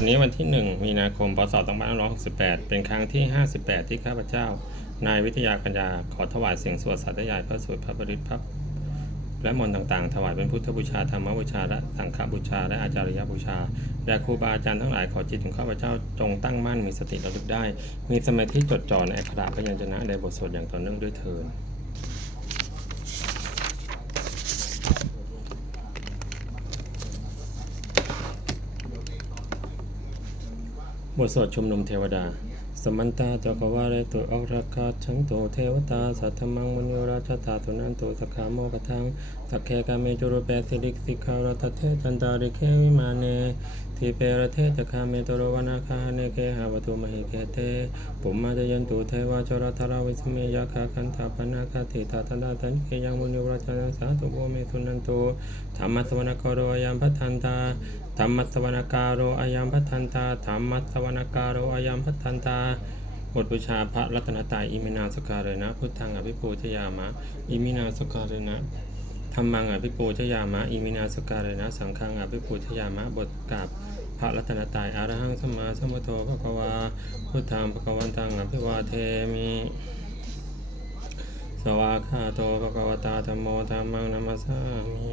บัดนี้วันที่ 1 มีนาคม พศ 2568 เป็นครั้งที่ 58 ที่ข้าพเจ้า นายวิทยากัญญาขอถวายเสียงสวดสัตยายพระสูตรพระบริตพระและมนต์ต่างๆ ถวายเป็นพุทธบูชาธรรมบูชา และสังฆบูชา และอาจารยบูชาและครูบาอาจารย์ทั้งหลายขอจิตของข้าพเจ้าจงตั้งมั่นมีสติระลึกได้ มีสมาธิจดจ่อในอักขระพยัญชนะในบทสวดอย่างต่อเนื่องด้วยเถิด บทสวดชุมนุมเทวดา สมันตาจักวาเลตุอัครคาชังโตเทวตา สัทธมังมุนโยราชตาตุนันโตสกขาโมกทังสักเคกาเมจุรุเปสิริกสิกขารัตเทจันตาริเควิมาเน ทีเปรเทจคาเมตุรวนาคาเนเกหาวตุมหิเกเตปุมมาจยันตุเทวาจรทาราวิสเมยาคาคันธาปนาคาติตาตันดาตันเกยังมุนิโยราชนัสาตุโภเมสุนันโตธรรมสวนกโรยามพัทันตาธรรมสวนการโรอายัมพัทันตาธรรมสวนการโรอายัมพัทันตาบทบูชาพระรัตนตรัยอิมินาสการเรนะพุทธังอภิปูชยามะ อิมินาสการเรนะ รรมังอภิปูชยามะ อิมินาสการเรนะ สังฆังอภิปูชยามะ บทกราบพระรัตนตรัยอรหังสมมาสมุทโธภควา พุทธังภควันตังอภิวาเทมิ สวากขาโตภควตาธรรมโมธรรมังนัมสสามิ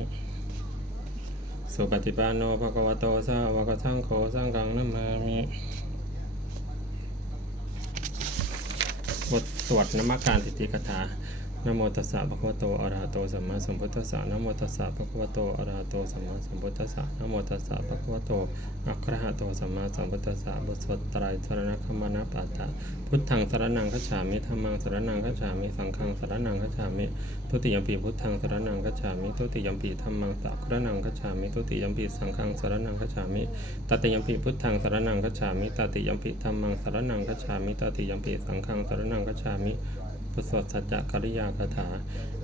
สุปฏิปันโนภะควโตสาวกสังโฆสังฆังนัมมามิบทสวดนมัการติติกถา นะโมตัสสะภะคะวะโตอะระหะโตสัมมาสัมพุทธัสสะนะโมตัสสะภะคะวะโตอะระหะโตสัมมาสัมพุทธัสสะนะโมตัสสะภะคะวะโตอะระหะโตสัมมาสัมพุทธัสสะบทสวดไตรสรณคมานาปัตตะพุทธังสรณังคัจฉามิธัมมังสรณังคัจฉามิสังฆังสรณังคัจฉามิทุติยมปีพุทธังสรณังคัจฉามิทุติยมปีธัมมังสักรนังคัจฉามิทุติยมปีสังฆังสรณังคัจฉามิตติยมปีพุทธังสรณังคัจฉามิตติยมปีธัมมังสรณังคัจฉามิตติยมปีสังฆังสรณังคัจฉามิ พุทธสวดสัจจะกริยาคาถา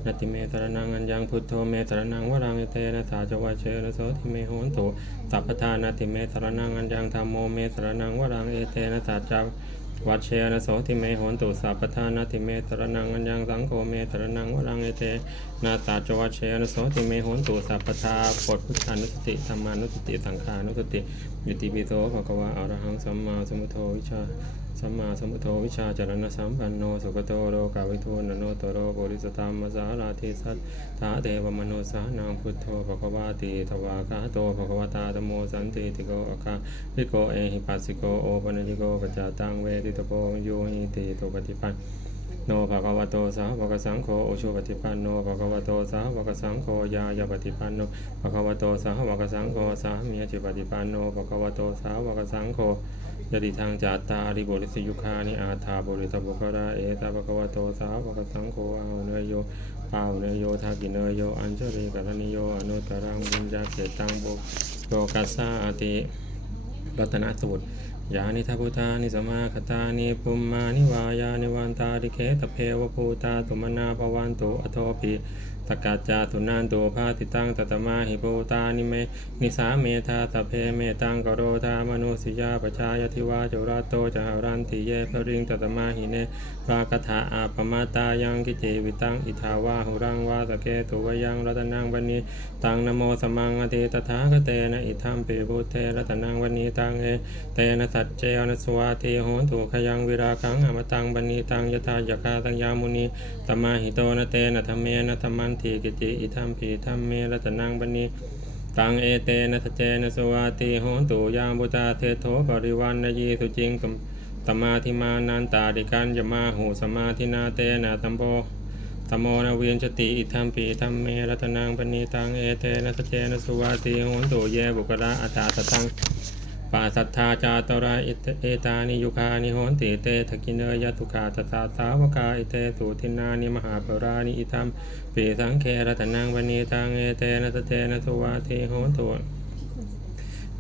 นาติเมสรนังอัญญังพุทโธเมสรนังวรังเอเตนะสาจวะเชนะโสติเมโหนตุสัพพทานาติเมสรนังอัญญังธรรมโมเมสรนังวรังเอเตนะสาจ วัชเชนะโสติเมโหนตุสัพพทานาติเมสรนังอัญญังสังโฆเมสรนังวรังเอเตนาสาจวะเชนะโสติเมโหนตุสัพพทาปดพุทธานุสติธรรมานุสติสังฆานุสติยุติปิโสภะควะอระหังสัมมาสัมพุทโธวิชาสัมมาสัมพุทโธวิชาจารณะสัมปันโนสุขโตโลกาวิทูนโนโตโรโพธิสตามมสาราธิสัตถาเทวมโนสานังพุทโธภควาติทวากาโตภควตาธโมสันติติโกอคาวิโกเอหิปัสสิโกโอปนญิโกปจจาตังเวทิตโปโยหิติโตปฏิปันโนภะคะวะโตสาวกสังโฆโอชุปฏิปันโนภะคะวะโตสาวกสังโฆยายาปฏิปันโนภะคะวะโตสาวกสังโฆสามีจิปฏิปันโนภะคะวะโตสาวกสังโฆยติทางจาตาริบุริสยุคานิอาทาบุริสบุคราเอตาภะคะวะโตสาวกสังโฆอาหุเนยโยปาวเนยโยทากิเนยโยอัญชริกรณิโยอนุตตรังบุญญาเกตังบุโยกัสสาอาติรัตนสูตร ยานิทัพพุทานิสมาคตานิปุมมานิวายานิวันตาดิเคตเพวภูตาตุมนาปวันตุอโทปิ กัจจาตุนันตุภาติตังตตมาหิภูตานิเมนิสาเมธาตเพเมตังกโรธามนุสิยาปชายทิวาจุราโตจหารันติเยพริงตตมาหิเนภากถาอาปมาตายังกิจิวิตังอิทาวาหุรังวาสเกตุวยังรัตนังวันนีตังนโมสมังอติตถาคเตนะอิทัมปิพุเทรัตนังวันนีตังเอเตนะสัจเจอนสวาเทโหนตุขยังวิราคังอมตังบันีตังยถายกาตังยามุนีตมาหิโตนะเตนะธรรมเมนะธรรมันทีกิจิอิทัมปีธรรมเมรัตนังบันีตังเอเตนะสเจนะสวาเทโหนตุยามบุตาเทโทปริวันนยีสุจิงกัมตมาธิมานันตาดิกันยมาหูสมาธินาเตนะตัมโพตโมนาเวียนชติอิทัมปีธรรมเมรัตนังปณีตังเอเตนะสเจนะสุวาติโหนตุเยบุกระอัตตาตตัง ปาสัทธาจาตระอิเตเอตานิยุคานิโหนติเตทกินเนยตุขาตตาสาวกาอิเตสุทินานิมหาปรานิอิทัมปีสังเครตนังวเนตังเอเตนะสเจนะสุวาเทโหนตุ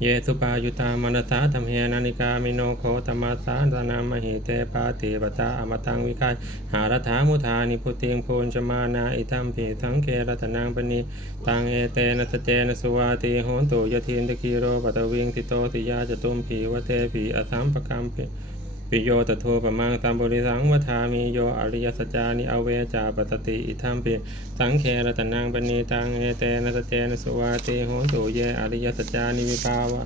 เยสุปายุตามนัสาธรรมเฮนานิกามิโนโคตมาสาตนามหิเตปาติปตาอมตังวิกายหารถามุทานิพุติงพูนชมานาอิทัมเพทังเครัตนางปณีตังเอเตนัสเจนสุวาติโหนตุยทินตะคีโรปตวิงติโตติยาจตุมผีวเตผีอสัมปกัมปิ ปิโยตโทปมังตัมบุริสังวทามิโยอริยสัจจานิอเวจาปตติอิทัมปิสังเครตนังปณีตังเอเตนะสเจนสุวาติโหตุเยอริยสัจจานิวิภาวะ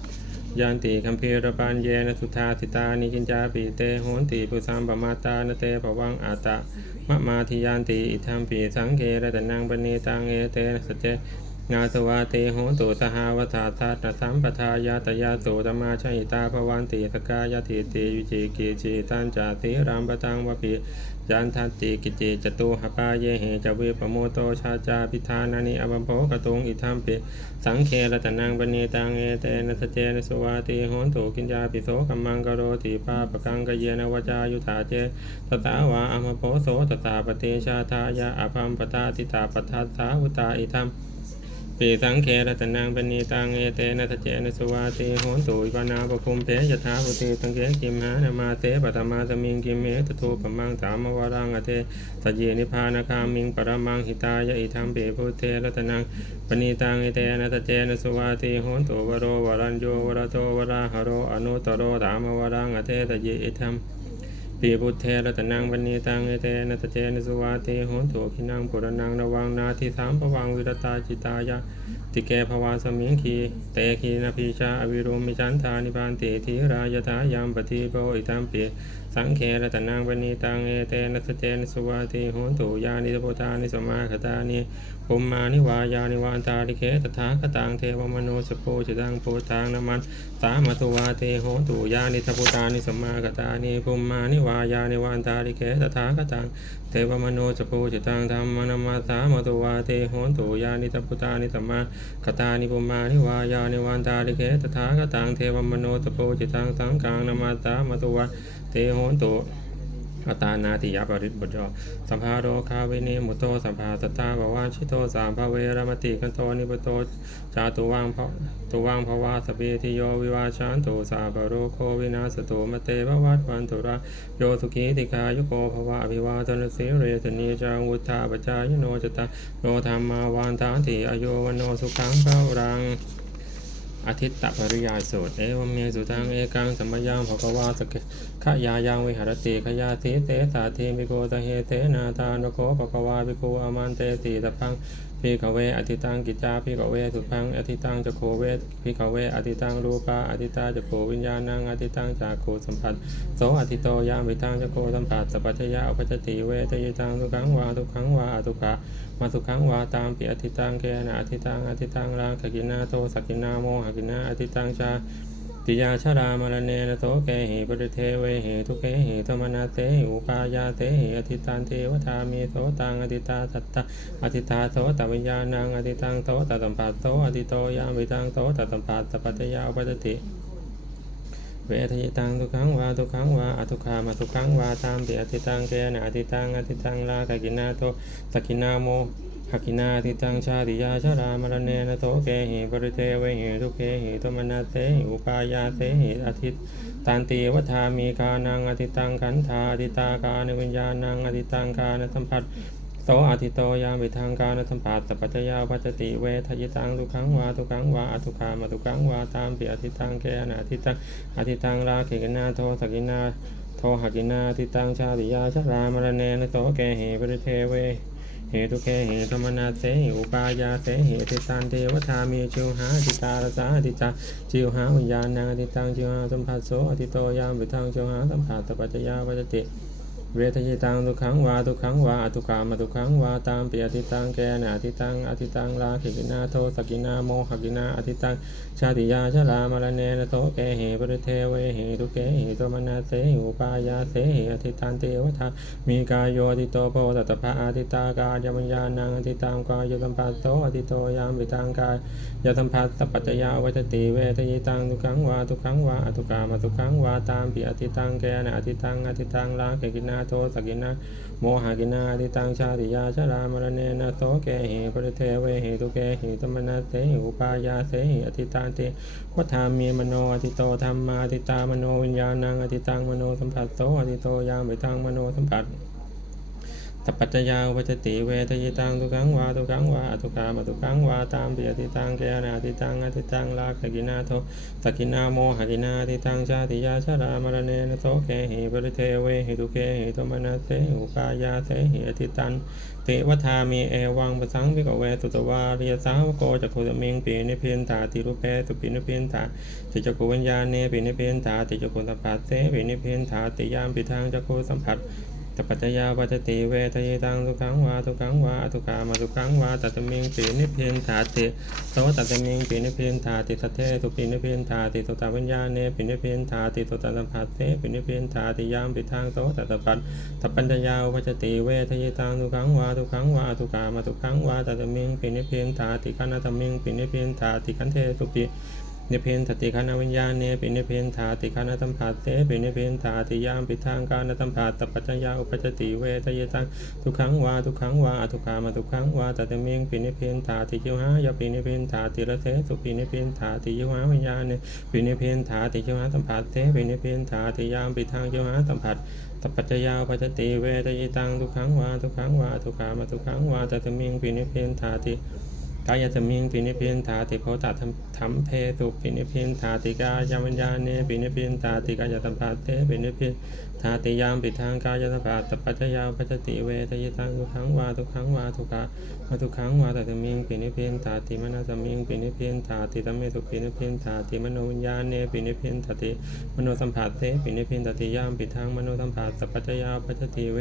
ยันติคัมภีรปัญเยนะสุธาสิตานิกินจาปีเตโหนติปุสัมปมาตานเตภวังอาตะมะมาทิยันติอิทัมปีสังเครตนังปณีตังเอเตนะสเจ นาสวาเตโหตุสหาวตาทัตสัมปทายาตยาโสตมาชัยตาภวันติสกายติติวิจิกิจิตันจาติรามปตังวปิยันทัตติกิจิจตุหปาเยเหจเวปโมโตชาจาพิธานานิอวัมโภกตุงอิทัมปิสังเครตนังปณีตังเอเตนะสเจนะสวาติโหนตุกินจาปิโสกัมมังกโรติปาปะกังกเยนวจายุธาเจตตาวาอมโพโสตตาปฏิชาทายาอภัมปตาติตาปทัสสาหุตาอิทัม ปีสังเครตนังปณีตังเอเตนะสเจนะสวาติโหนตุปนาปคุมเพยถาปุติตังเกกิมหานามาเตปตมาสมิงกิเมตโทปมังสามวรังอเตสเยนิพานาคามิงปรมังหิตายะอิทัมเปพุเทรตนังปณีตังเอเตนะตะเจนะสวาติโหนตุวโรวรัญโยวรโตวราหโรอนุตโรธามวรังอเทตเยอิทัม ปีพุทเทระตนังปณีตังเอเตนะตเจนะสุวาติโหนตุขินังปุรนังระวังนาทิสามปวังวิรตาจิตายะติเกภวาสมิงคีเตคีนาพีชาอวิรุมมิชันทานิพานติทีรายถายามปฏิโพอิตัมเปี สังเคระตนังปณีตังเอเตนะตะเจนะสุวาติโหนตุยานิสพุทานิสมาคตานิปุมมานิวายานิวานตาลิเคตถาคตังเทวมโนสโพจิตังโพธังนมันสามตุวาเทโหตุยานิทัพพุตานิสมมาคตานิปุมมานิวายานิวานตาลิเคตถาคตังเทวมโนสโพจิตังธรรมนามาสามตุวาเทโหตุยานิทัพพุตานิสมมาคตานิปุมมานิวายานิวานตาลิเคตถาคตังเทวมโนสโพจิตังสังฆังนามาสามตุวา เทโหตุอัตานาติยาปริบุตรสัมภาโรคาวินิมุตโตสัมภาสตตาบวาชิโตสามภเวรมติกันโตนิปโตจาตุวังภะตุวังภวาสเปติโยวิวาชันตุสาปโรโควินาสตุมเตภวัตวันตุระโยสุขีติกายุโกภวะอภิวาทนสิเรสนีจังวุธาปจายโนจตาโนธรรมาวานทานติอโยวโนสุขังเ้ารัง อาทิตตปริยายสูตรเอวเมสุตังเอกังสัมปยังภควาสเกขยายังวิหารติขยาทิเตสาเทมิโกตะเฮเตนาตานโกภควาภิกอามันเตติตะพัง พิกเวอติตังกิจจาพิกเวสุพังอติตังจะโคเวพิกเวอติตังรูปาอติตาจะโควิญญาณังอติตังจากโคสัมผัสโสอติโตยามวิตังจะโคสัมผัสสัพพัญญาอุปจติเวทยิตังทุกขังวาทุกขังวาอทุกะมาสุขังวาตามปิอธิตังเกนะอธิตังอธิตังราคกินาโตสกกินาโมหกินาอธิตังชา ติยาชรามรณเนนะโตเกหิปริเทเวหิทุเกหิธรรมนาเตหิอุปายาเตหิอธิตานเทวทามีโสตังอธิตาสัตตะอธิตาโสตวิญญาณังอธิตังโสตตัมปัสโสอธิโตยามวิตังโสตตัมปัสสะปัตยาอุปติ เวทยิตังทุกขังวาทุกขังวาอทุกขามาทุกขังวาตามปิอธิตังเกนะอธิตังอธิตังลาคกินาโตสกกินาโมหกินาอธิตังชาติยาชรามรณเนนโตเกหิปริเทเวหิทุเกหิโทมนาเตหิอุปายาเตหิอธิตตันติวัฏามีกานังอธิตังขันธาอธิตากานวิญญาณังอธิตังกานสัมผัส โสอธิโตยามิทางการสัมผัสสัพพัจจยาปัจจติเวทยิตังทุกขังวาทุกขังวาอทุกขามาทุกขังวาตามปิอธิตังแกนะอธิตังอธิตังราเขกินาโทสกินาโทหกินาอธิตังชาติยาชรามรณเนนโตแกเหปริเทเวเหตุเคเหธรรมนาเสหิอุปายาเสหิติตันเทวทามีชิวหาอธิตารสาอธิจาจิวหาวิญญาณังอธิตังจิวหาสัมผัสโสอธิโตยามวิทังจิวหาสัมผัสตปัจจยาปัจจติ เวทยิตังทุกขังวาทุกขังวาอทุกามาทุกขังวาตามปิอธิตังแกนะอธิตังอธิตังลาขิกินาโทสกินาโมหกินาอธิตังชาติยาชรามรณเนนโตเกเหปริเทเวเหทุเกเหโตมนาเสหิอุปายาเสหิอธิตันเทวทามีกายโยอธิโตโพตตภะอธิตากายมัญญานังอธิตังกายสัมปัสโสอธิโตยามวิตังกายยสัมปัสสะปัจจยาวัจติเวทยิตังทุกขังวาทุกขังวาอทุกามาทุกขังวาตามปิอธิตังแกนะอธิตังอธิตังลาขิกินาโทสกินาโมหกินาติตังชาติยาชรามรณเนนะโสเกหิปริเทเวหิตุเกหิตมนาเสหิอุปายาเสหิอธิตานติวัฏามีมโนอธิโตธรรมาอธิตามโนวิญญาณังอธิตังมโนสัมผัสโสอธิโตยามไปตังมโนสัมผัส ตัปปัจจยาอุปจติเวทยิตังทุกังวาทุกังวาอทุกามาทุกังวาตามเปียติตังเกนาติตังอติตังลาภกินาโทสกินาโมหกินาติตังชาติยาชรามรณเนนโสเกหิปริเทเวหิทุเกหิโทมนัสเสอุปายาเสหิอติตันเตวทามีเอวังปะสังวิกเวตุตวาริยสาวโกจักขุตมิงปีนิเพนตาติรุเปตุปินิเพนตาติจักขุวิญญาเนปินิเพนตาติจักขุสัมผัสเสปินิเพนตาติยามปิทางจักขุสัมผัส ตปัจจยาปัจติเวทยิตังทุกังวาทุกังวาอทุกามาทุกังวาตัตมิงปีนิพพินถาติโสตัตมิงปีนิพพินถาติสัทเทตุปีนิพพินถาติโสตวิญญาเนปีนิพพินถาติโสตสัมผัสเสปีนิพพินถาติยามปิทางโสตัตปัตตปัญจยาปัจติเวทยิตังทุกังวาทุกังวาอทุกามาทุกังวาตัตมิงปีนิพพินถาติขันธมิงปีนิพพินถาติขันเทตุปี นิพพินทติคณวิญญาณเนปินิพพินธาติคณตัมภาเตปินิพพินธาติยามปิทางการตัมภาตปัจจยาอุปจติเวทยตังทุกขังวาทุกขังวาอทุกขามาทุกขังวาตตเมงปินิพพินธาติยิวหายาปินิพพินธาติระเทสุปินิพพินธาติยิวหาวิญญาณเนปินิพพินธาติยิวหาตัมภาเตปินิพพินธาติยามปิทางยิวหาตัมภาตปัจจยาอุปจติเวทยตังทุกขังวาทุกขังวาอทุกขามาทุกขังวาตตเมงปินิพพินธาติ กายจะมิงปินิพินธาติโพตธรรมธรรมเพสุปินิพินธาติกายามัญญาเนปินิพินธาติกายตัมภาเตปินิพินาติยามปิทางกายตัมภาตปัจจยาปัจจติเวทยิตังทุกขังวาทุกขังวาทุกขามาทุกขังวาตัตมิงปินิพินทาติมนาสมิงปินิพินทาติตัมเมสุปินิพินทาติมโนวิญญาณเนปินิพินทาติมโนสัมผัสเตปินิพินทาติยามปิทางมโนสัมผัสตปัจจยาปัจจติเว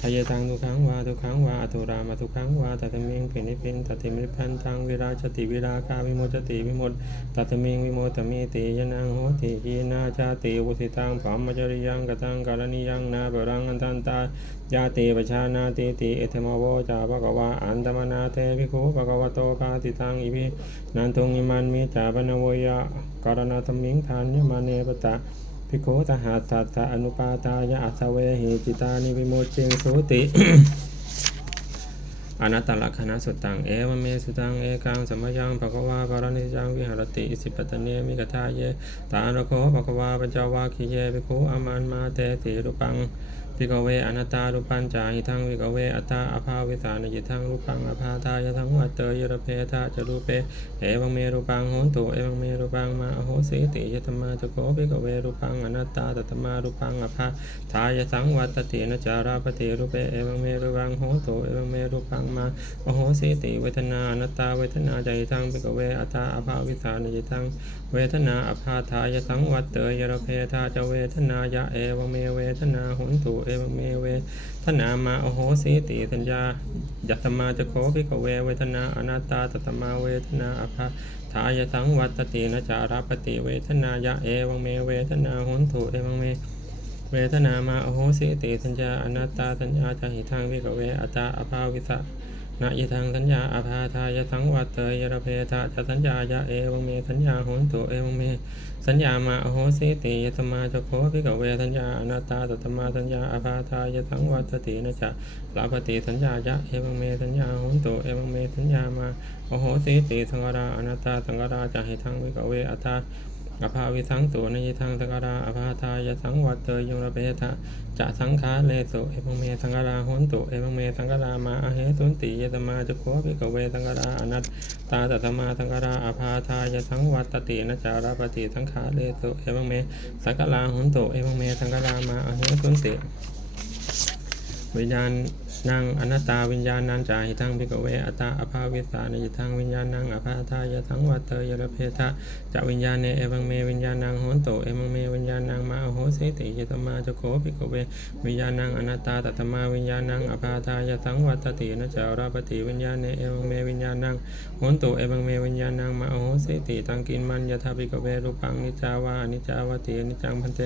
ทยตังทุกขังวาทุกขังวาอตุรามาทุกขังวาตัตมิงปินิพินทาติมิพันธังวิราชติวิราคาวิโมจติวิโมตตัตมิงวิโมตมิติยนังโหติยีนาชาติวุสิตังพรหมจริยังกตังกรณียังนาปรังอันทันตายาติปชานาติติเอธมโวจาภะกวาอันตมนาเตภิกขุภะกวโตปาติตังอิพินันทุงอิมันมิจาปนโวยะกรณาธมิงทานยมาเนปตะภิกขุสหัสสัสสะอนุปาตายะอัสเวหิจิตานิวิโมจิงสุติ อนัตตลักขณะสุตัง เอวเมสุตัง เอกังสมยังภควาปรณิจังวิหารติอิสิปตเนมิกทาเย ตานโคภควาปัญจวาคิเยภิกขุอามันมาเตติรุปัง ภิกเวอนัตตารูปัญจาหิทังภิกเวอัตตาอภาวิสานยิทังรูปังอภาทายทังวัตเตยระเพทาจรูเปเอวังเมรูปังโหนตุเอวังเมรูปังมาอโหสิติยตมาจโกภิกเวรูปังอนัตตาตตมารูปังอภาทายทังวัตตินจาราปติรูเปเอวังเมรูปังโหนตุเอวังเมรูปังมาโอโหสิติเวทนาอนัตตาเวทนาใจทังปิกเวอัตตาอภาวิสานยทังเวทนาอภาทายสังวัตเตยรเพทาจะเวทนายะเอวเมเวทนาหุนตุเอวเมเวทนามาโอโหสิติสัญญายัตมาจะโคปิกเวเวทนาอนัตตาตตมาเวทนาอภาทายสังวัตตินจารปติเวทนายะเอวเมเวทนาหุนตุเอวเมเวทนามาโอโหสิติสัญญาอนัตตาสัญญาจาหิทังวิกเวอัตตาอภาวิสะ นะยทังสัญญาอาภาทายสังวัตเตยระเพทะจะสัญญายะเอวังเมสัญญาโหนตุเอวังเมสัญญามาโอโหสิติยตมาจะโควิกเวสัญญาอนัตตาตัตมาสัญญาอาภาทายสังวัตตินะจะลาปติสัญญายะเอวังเมสัญญาโหนตุเอวังเมสัญญามาโอโหสิติสังกราอนัตตาสังกราจะใหิทังวิกเวอัตตา อภาวิสังตุนยิทังสกการาอภาทายสังวัตเตยงระเพทะจะสังขาเลสุเอวังเมสังกราโหนตุเอวังเมสังกรามาอเหตุนติยตมาจุโคภิกเวสังกราอนัตตาตัตมาสังกราอภาทายสังวัตตินจาราปฏิสังขาเลสุเอวังเมสังกราโหนตุเอวังเมสังกรามาอเหตุนติวิญญาณ นางอนัตตาวิญญาณนันจาหิทังภิกเวอัตตาอภาวิสานยิทังวิญญาณนังอภาทายทังวัตเตยระเพทะจะวิญญาณเนเอวังเมวิญญาณนังโหนโตเอวังเมวิญญาณนังมาโหสิติยตมาจโคภิกเววิญญาณนังอนัตตาตัตมาวิญญาณนังอภาทายทังวัตตินะจาราปฏิวิญญาณเนเอวังเมวิญญาณนังโหนโตเอวังเมวิญญาณนังมาโหสิติตังกินมันยถาภิกเวรูปังนิจาวานิจาวตินิจังพันเต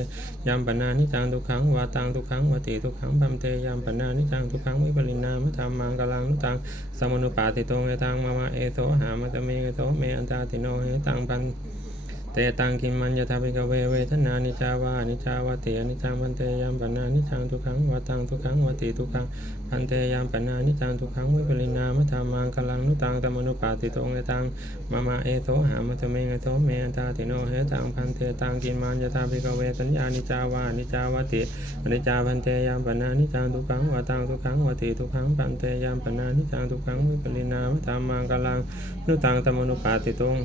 ยามปนานิจังทุกขังวาตังทุกขังวติทุกขังพัมเตยามปนานิจังทุกขังวิปริณามธรรมังกลังนุตังสมนุปาติโตเอตังมามาเอโสหามะตะเมเอโสเมอันตาติโนเอตังปัน เตตังกิมมัญญทาภิกเวเวทนานิจาวานิจาวติอนิจังพันเตยามปนานิจังทุกขังวาตังทุกขังวาติทุกขังพันเตยามปนานิจังทุกขังวิปริณามะธรรมังกลังนุตังตมนุปาติโตงเอตังมามาเอโสหามัตเมงเอโสเมอันตาติโนเหตังพันเตตังกิมมัญญทาภิกเวสัญญานิจาวานิจาวติอนิจาพันเตยามปนานิจังทุกขังวาตังทุกขังวาติทุกขังพันเตยามปนานิจังทุกขังวิปริณามะธรรมังกลังนุตังตมนุปาติโตง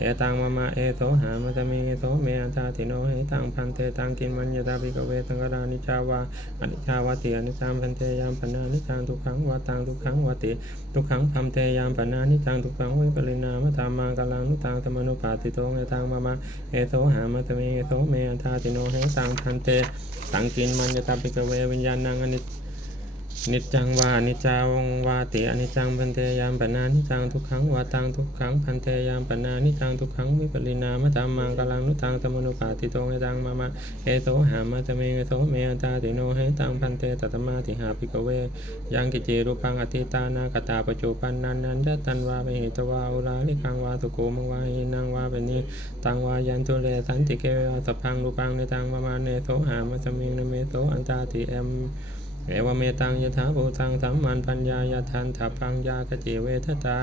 เอตังมะมะเอโสหามัตมิเอโสเมอันตาติโนเหตังพันเตตังกินมัญญตาภิกเวตังกรานิจาวาอนิจาวาติอนิจจังพันเตยามปนานิจังทุกขังวาตังทุกขังวาติทุกขังพันเตยามปนานิจังทุกขังวิปริณามะธรรมังกลังนุตังธรรมนุปาติโตเอตังมะมะเอโสหามัตมิเอโสเมอันตาติโนเหตังพันเตตังกินมัญญตาภิกเววิญญาณังอนิจ นิจจังวานิจจาวังวาติอนิจจังพันเตยามปนานิจังทุกขังวาตังทุกขังพันเตยามปนานิจังทุกขังวิปริณามะธรรมังกลังนุตังตมนุปาติโตเอตังมะมะเอโสหามาตเมเอโสเมอันตาติโนเหตังพันเตตัตมาติหาภิกเวยังกิจิรูปังอติตานากตาปจุปันนันนันยตันวาเปหิตวาอุราลิคังวาสุโกมังวาหินังวาเปนิตังวายันตุเลสันติเกวสพพังรูปังในตังมะมาเนโสหามาสมิงนเมโสอันตาติเอม เอวเมตังยถาภูตังสัมมันปัญญายทันถพังยากจิเวทตา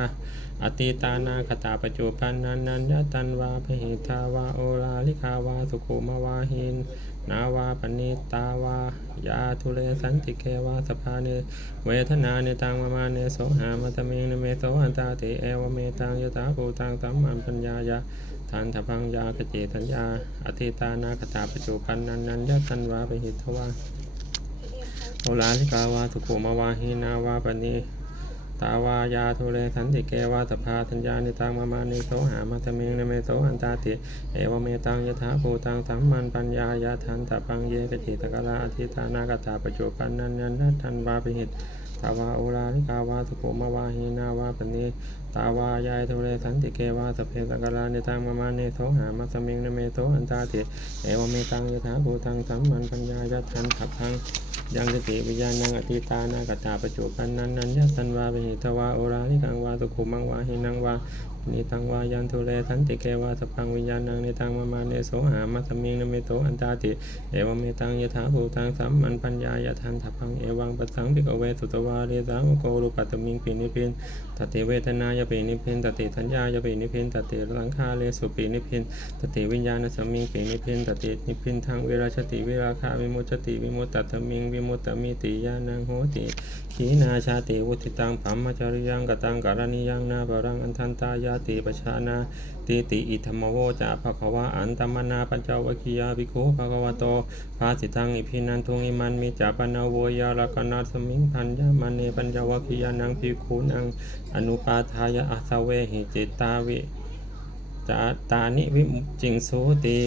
อติตานาคตาปจุปันนันนันยตันวาพหิทาวาโอลาลิคาวาสุขุมาวาหินนาวาปณิตาวายาทุเลสันติเกวาสภาเนเวทนาเนตังมะมาเนโสหามะตะเมงเนเมโสอันตาติเอวเมตังยถาภูตังสัมมันปัญญายาทันถพังยากจิทัญญา อติตานาคตาปจุปันนันนันยตันวาพหิทวา โอลาลิกาวาสุโขมาวาหินาวาปณีตาวายาทุเรสันติเกวาสภาธัญญานิตังมามานิโสหามาตเมงนเมโสอันตาติ เอวเมตังยถาภูตังสัมมันปัญญายาทันตะปังเยกจิตกะลาอธิตานากตาปจจุปันนันนันนัทันวาปิหิตตาวาโอลาลิกาวาสุโขมาวาหินาวาปณีตาวายายทุเรสันติเกวาสเพสกลานิตังมามาเนโสหามาตเมงนเมโสอันตาติเอวเมตังยถาภูตังสัมมันปัญญายาทันตะพัง ยังสติวิญญาณังอติตานากตาปจจุปันนันนันยตันวาเปหิตวาโอราลิกังวาสุขุมังวาหินังวา นิตังวายันทุเลทันติเกวาสพังวิญญาณังนิตังมามาเนโสหามัสมิงนเมโตอันตาติ เอวเมตังยถาภูตังสัมมันปัญญายทันถพังเอวังปัสสังปิกเวสุตวาเรสามโกรุปัตตมิงปินิพินตติเวทนายปินิพินตติทัญญายปินิพินตติสังฆาเลสุปินิพินตติวิญญาณสมิงปินิพินตตินิพินทางเวราชติเวราคาวิมุตติวิมุตตมิงวิมุตตมิติยานังโหติขีนาชาติวุติตังพัมมจริยังกตังการณิยังนาบรังอันทันตายาติปชานาติติอิธรรมโวจะภควาอันตมนาปัญจวัคคียาภิกขุภควโตภาสิทังอิพินันทุงอิมันมิจาปนาโวยาลกนาสมิงพันยามันเนปัญจวัคคียานังภิกขุนังอนุปาทายะอัสเวหิจิตตาวิจาตานิวิจจิงโสติ